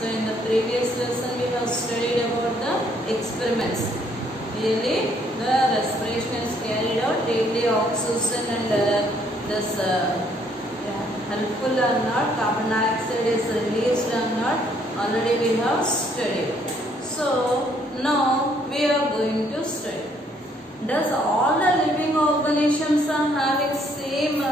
So in the previous lesson we have studied about the experiments. Really the respiration is carried out, daily oxygen and this helpful or not, carbon dioxide is released or not, already we have studied. So now we are going to study. Does all the living organisms are having same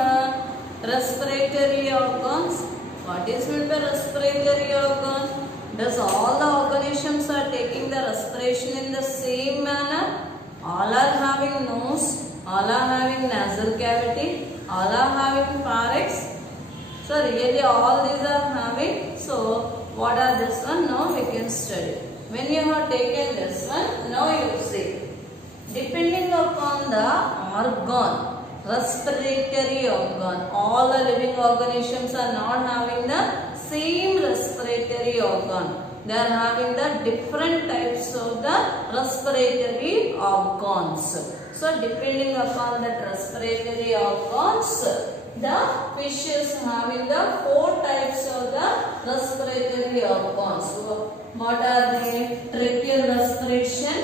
respiratory organs? What is meant by respiratory organs? Does all the organisms are taking the respiration in the same manner? All are having nose, all are having nasal cavity, all are having pharynx. So really all these are having. So what are this one? Now we can study. When you have taken this one, now you see. Depending upon the organ, respiratory organ, all the living organisms are not having the same respiratory organ. They are having the different types of the respiratory organs. So depending upon the respiratory organs, the fish is having the 4 types of the respiratory organs. So what are they? Tracheal respiration,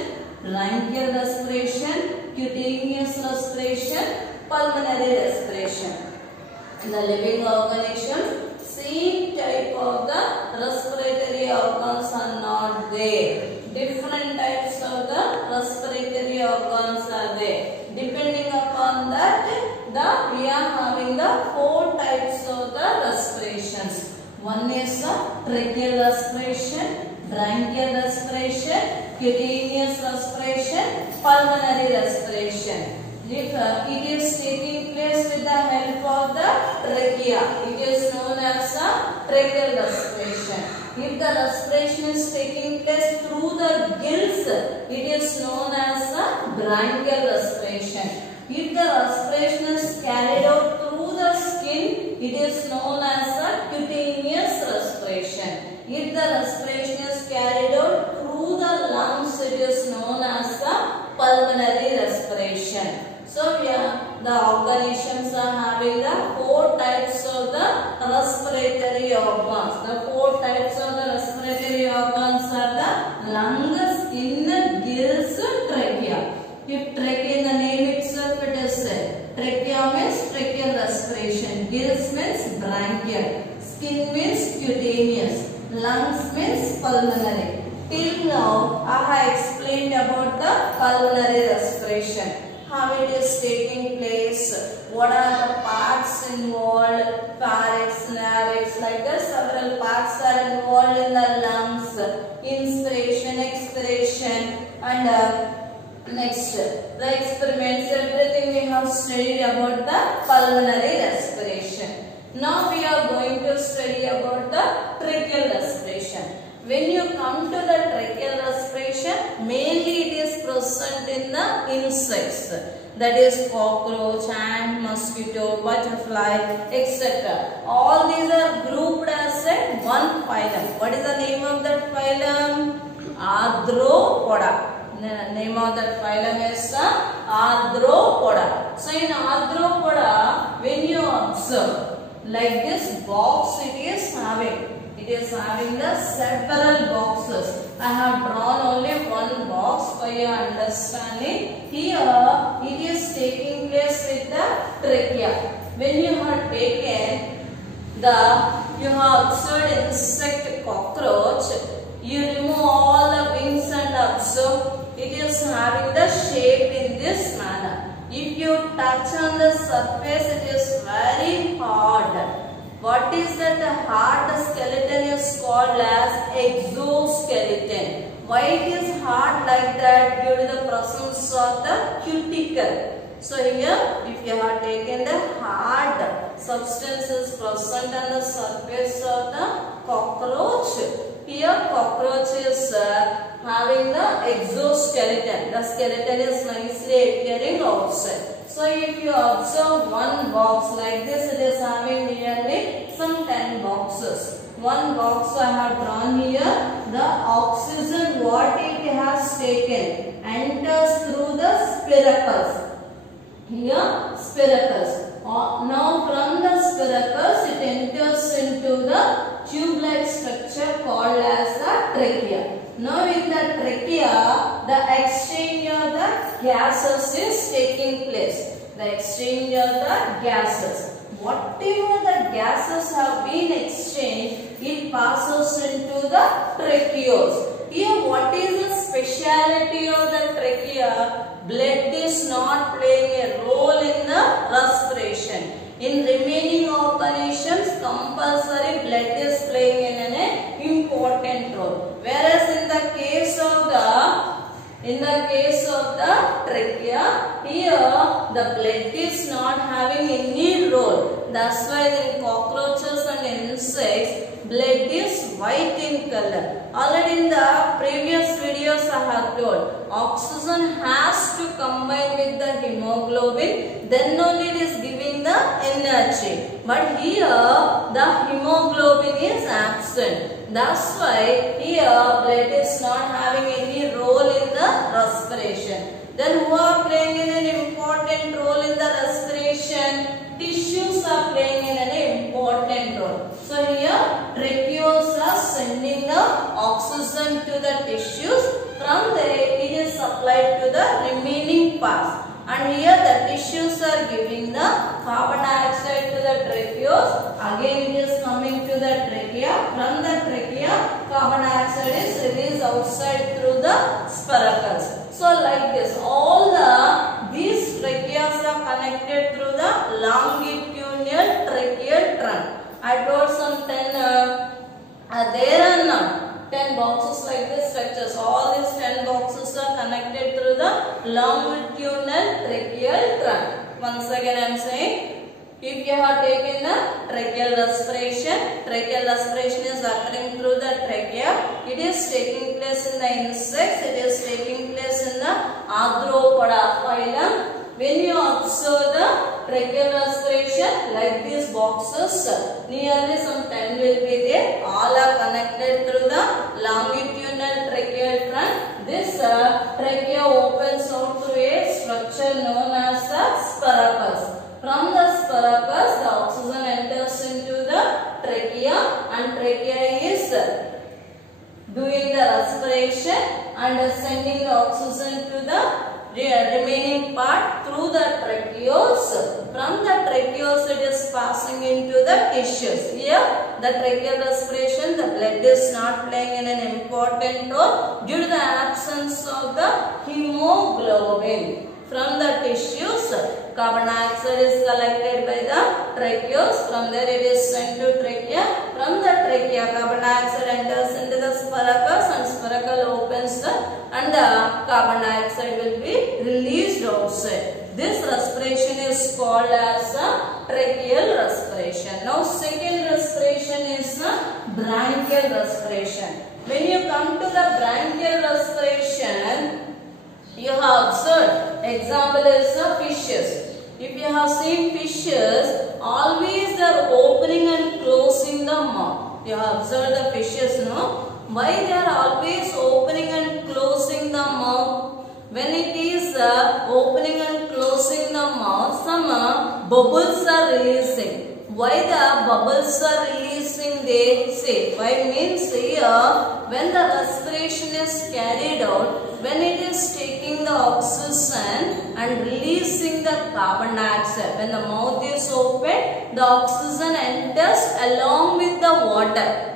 bronchial respiration, cutaneous respiration, pulmonary respiration. The living organism, same type of the respiratory organs are not there. Different types of the respiratory organs are there. Depending upon that, we are having the 4 types of the respirations. One is the tracheal respiration, bronchial respiration, cutaneous respiration, pulmonary respiration. If it is taking place with the help of the trachea, it is known as a tracheal respiration. If the respiration is taking place through the gills, it is known as a bronchial respiration. If the respiration is carried out through the skin, it is known as a cutaneous respiration. If the respiration is carried out through the lungs, it is known as a pulmonary respiration. So the organisms are having the 4 types of the respiratory organs. The 4 types of the respiratory organs are the lungs, skin, gills, trachea. If trachea in the name itself it is said. Trachea means tracheal respiration. Gills means bronchial. Skin means cutaneous. Lungs means pulmonary. Till now I have explained about the pulmonary respiration. How it is taking place, what are the parts involved, pharynx, narynx, like that several parts are involved in the lungs, inspiration, expiration, and next the experiments, everything we have studied about the pulmonary respiration. Now we are going to study about the tracheal respiration. When you come to the tracheal respiration, mainly it is present in the insects, that is cockroach, ant, mosquito, butterfly, etc. All these are grouped as one phylum. What is the name of that phylum? Arthropoda. The name of that phylum is Arthropoda. So in Arthropoda, when you observe, like this box it is having. It is having the several boxes. I have drawn only one box for your understanding. Here it is taking place with the trachea. When you have taken you have observed insect cockroach, you remove all the wings and observe it is having the shape in this manner. If you touch on the surface, it is very hard. What is that? The hard skeleton is called as exoskeleton. Why it is hard like that? Due to the presence of the cuticle. So here, if you have taken the hard substances present on the surface of the cockroach, here cockroach is having the exoskeleton. The skeleton is nicely appearing outside. So if you observe one box like this, it is having nearly some 10 boxes. One box I have drawn here. The oxygen what it has taken enters through the spiracles. Here spiracles. Now from the spiracles it enters into the tube-like structure called as the trachea. Now in the trachea, the exchange of the gases is taking place. The exchange of the gases. Whatever the gases have been exchanged, it passes into the tracheoles. Here, what is the speciality of the trachea? Blood is not playing a role in the respiration. In remaining organisms, compulsory blood is playing an important role. Whereas in the case of the trachea, here the blood is not having any role. That's why in cockroaches and insects, blood is white in color. Already in the previous videos I have told, oxygen has to combine with the hemoglobin, then only it is giving the energy. But here the hemoglobin is absent. That's why here blood is not having any role in the respiration. Then who are playing an important role in the respiration? Tissues are playing an important role. So here tracheoles are sending the oxygen to the tissues. From there it is supplied to the remaining parts. And here the tissues are giving the carbon dioxide to the tracheoles. Again it is coming to the trachea. From the trachea, carbon dioxide is released outside through the spiracles. So like this, these tracheas are connected through the longitudinal tracheal trunk. I told some 10 boxes like this structures. All these 10 boxes are connected through the longitudinal tracheal trunk. Once again I am saying, if you have taken the tracheal respiration is occurring through the trachea. It is taking place in the insects. It is taking place in the Arthropoda phylum. When you observe the tracheal respiration, like these boxes, nearly some 10 will be there. All are connected through the longitudinal tracheal trunk. This trachea opens out through a structure known as the spiracles. From the spiracles, the oxygen enters into the trachea, and trachea is doing the respiration and sending the oxygen to the remaining part through the tracheoles. From the tracheoles, it is passing into the tissues. Here, the tracheal respiration, the blood is not playing an important role due to the absence of the hemoglobin. From the tissues, carbon dioxide is collected by the tracheoles. From there it is sent to trachea. From the trachea, carbon dioxide enters into the spiracles, and spiracle opens and the carbon dioxide will be released outside. This respiration is called as tracheal respiration. Now second respiration is branchial respiration. When you come to the branchial respiration, you have observed, example is fishes. If you have seen fishes, always they are opening and closing the mouth. You have observed the fishes, no? Why they are always opening and closing the mouth? When it is opening and closing the mouth, some bubbles are releasing. Why the bubbles are releasing, they say? Why means here, when the respiration is carried out, when it is taking the oxygen and releasing the carbon dioxide, when the mouth is open, the oxygen enters along with the water.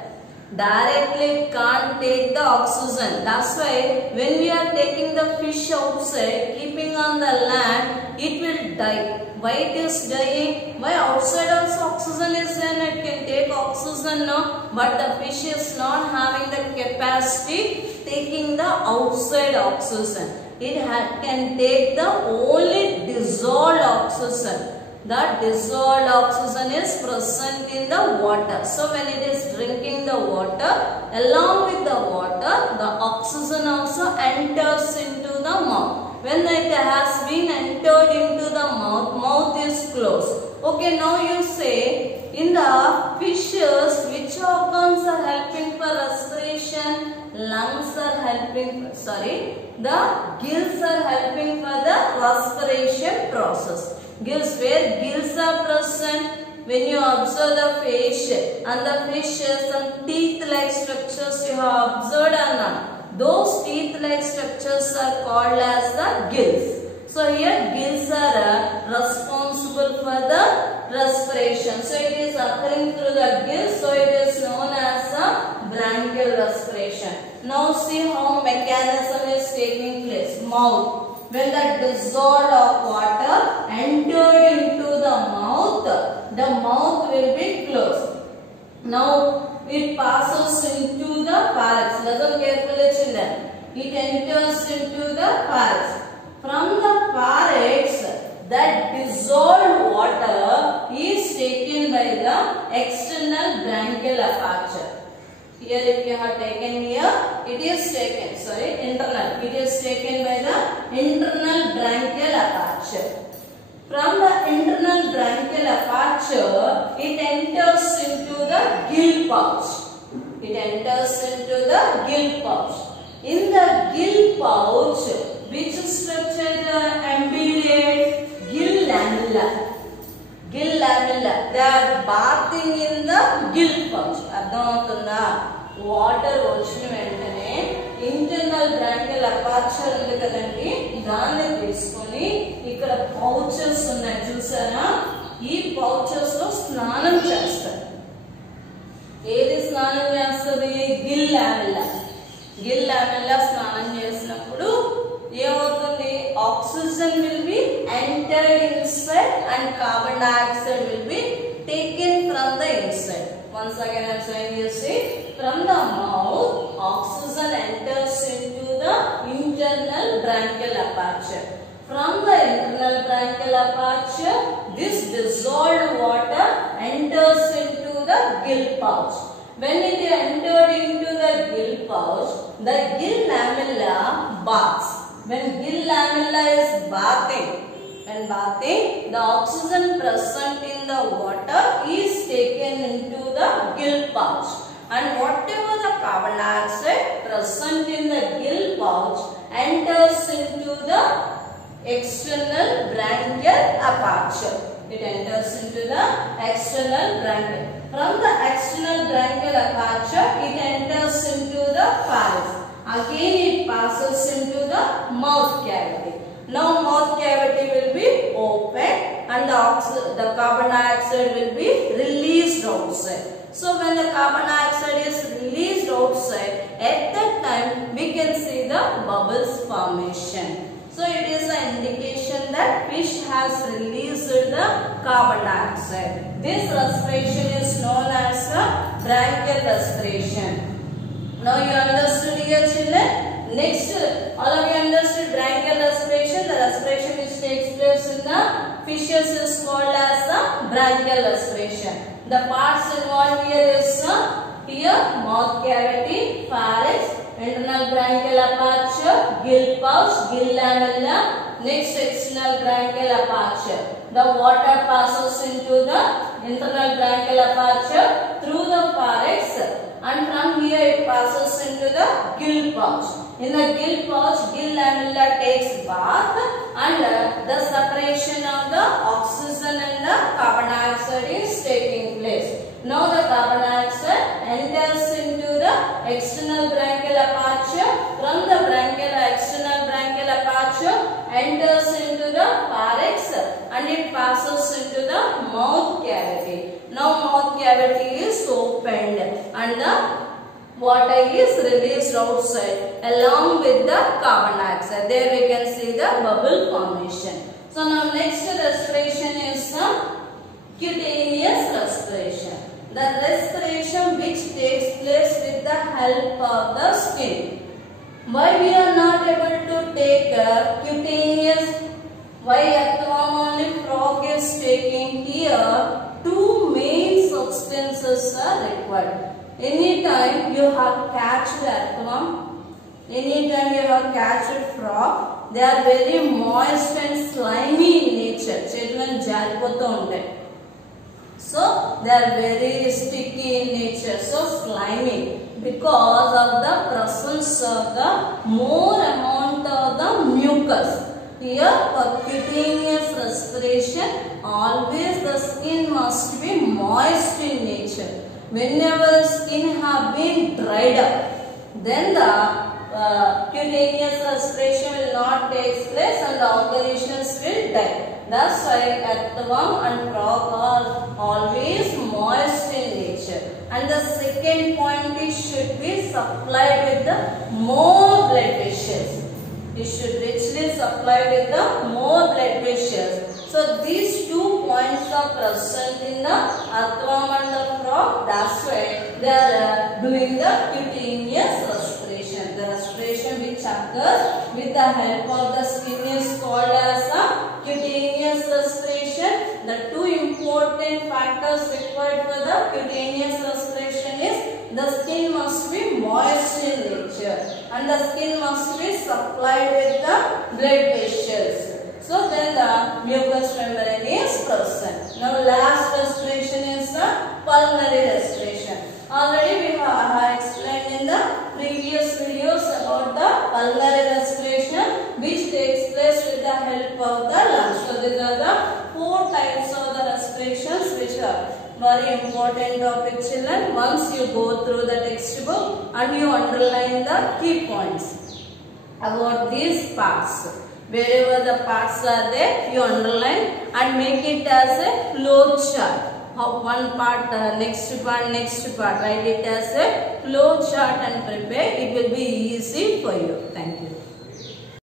Directly it can't take the oxygen. That's why when we are taking the fish outside, keeping on the land, it will die. Why it is dying? Why outside also oxygen is there, it can take oxygen, no? But the fish is not having the capacity taking the outside oxygen. It can take the only dissolved oxygen. The dissolved oxygen is present in the water. So when it is drinking the water, along with the water, the oxygen also enters into the mouth. When it has been entered into the mouth is closed. Okay, now you say, in the fishes, which organs are helping for respiration? Lungs are helping, the gills are helping for the respiration process. Gills, where gills are present, when you observe the fish and the fish has some teeth-like structures, you have observed or not? Those teeth-like structures are called as the gills. So here gills are responsible for the respiration. So it is occurring through the gills. So it is known as a bronchial respiration. Now see how mechanism is taking place. Mouth. When the dissolved of water entered into the mouth will be closed. Now it passes into the pharynx. Listen carefully, children. It enters into the pharynx. From the pharynx, that dissolved water is taken by the external bronchial aperture. Here if you have taken here, it is taken, sorry, internal. It is taken by the internal bronchial aperture. From the internal bronchial aperture, it enters into the gill pouch. It enters into the gill pouch. In the gill pouch, which structure embedded? Gill lamella. Gill lamella. They are bathing in the gill pouch. అర్థమవుతుందా? Water వచ్చిన వెంటనే internal bronchial aperture ఉంది కదండి, దాన్ని తీసుకొని ఇక్కడ pouches ఉన్నాయి చూసారా? ఈ పౌచెస్ లో స్నానం చేస్తారు. ఏది స్నానం చేస్తుంది? గిల్ లామెల్లా. గిల్ లామెల్లా స్నానం చేసినప్పుడు ఏమవుతుంది? Oxygen will be entered inside and carbon dioxide will be taken from the inside. Once again I am saying, you see, from the mouth oxygen enters into the internal bronchial aperture. From the internal bronchial aperture, this dissolved water enters into the gill pouch. When it entered into the gill pouch, the gill lamella baths. When gill lamella is bathing, the oxygen present in the water is taken into the gill pouch, and whatever the carbon dioxide present in the gill pouch enters into the external bronchial aperture. It enters into the external bronchial. From the external bronchial aperture, it enters into the pharynx. Again it passes into the mouth cavity. Now mouth cavity will be open and the carbon dioxide will be released outside. So when the carbon dioxide is released outside, at that time we can see the bubbles formation. So it is an indication that fish has released the carbon dioxide. This respiration is known as the bronchial respiration. Now you understood here, children? Next, all of you understood bronchial respiration. The respiration which takes place in the fishes is called as the bronchial respiration. The parts involved here is here mouth cavity, pharynx, internal bronchial aperture, gill pouch, gill lamella. Next, external bronchial aperture. The water passes into the internal bronchial aperture through the pharynx, and from here it passes into the gill pouch. In the gill pouch, gill lamella takes bath, and the separation of the oxygen and the carbon dioxide is taking place. Now the carbon dioxide enters into the external bronchial aperture. From the external bronchial aperture enters into the pharynx, and it passes into the mouth cavity. Now mouth cavity is opened and the water is released outside along with the carbon dioxide. There we can see the bubble formation. So now next respiration is cutaneous respiration. The respiration which takes place with the help of the skin. Why we are not able to take cutaneous? Why earthworm only frog is taking here? Two main substances are required. Anytime you have catched earthworm, anytime you have catched frog, they are very moist and slimy in nature. Children jaripothu untayi. So they are very sticky in nature, so slimy, because of the presence of the more amount of the mucus. Here for cutaneous respiration, always the skin must be moist in nature. Whenever the skin have been dried up, then the cutaneous respiration will not take place and the organisms will die. That's why earthworm and frog are always moist in nature. And the second point, it should be supplied with the more blood vessels. It should richly supply with the more blood vessels. So these 2 points are present in the earthworm and the frog. That's why they are doing the cutaneous respiration. The respiration which occurs with the help of the skin is called as a cutaneous respiration. The 2 important factors required for the cutaneous respiration is the skin must be moist in nature and the skin must be supplied with the blood vessels. So then the mucous membrane is present. Now last respiration is the pulmonary respiration. Already we have explained in the previous videos about the pulmonary respiration which takes place with the help of the lungs. So these are the 4 types of the respirations which are very important topic, children. Once you go through the textbook and you underline the key points about these parts. Wherever the parts are there, you underline and make it as a flow chart. One part, next part, next part. Write it as a flow chart and prepare. It will be easy for you. Thank you.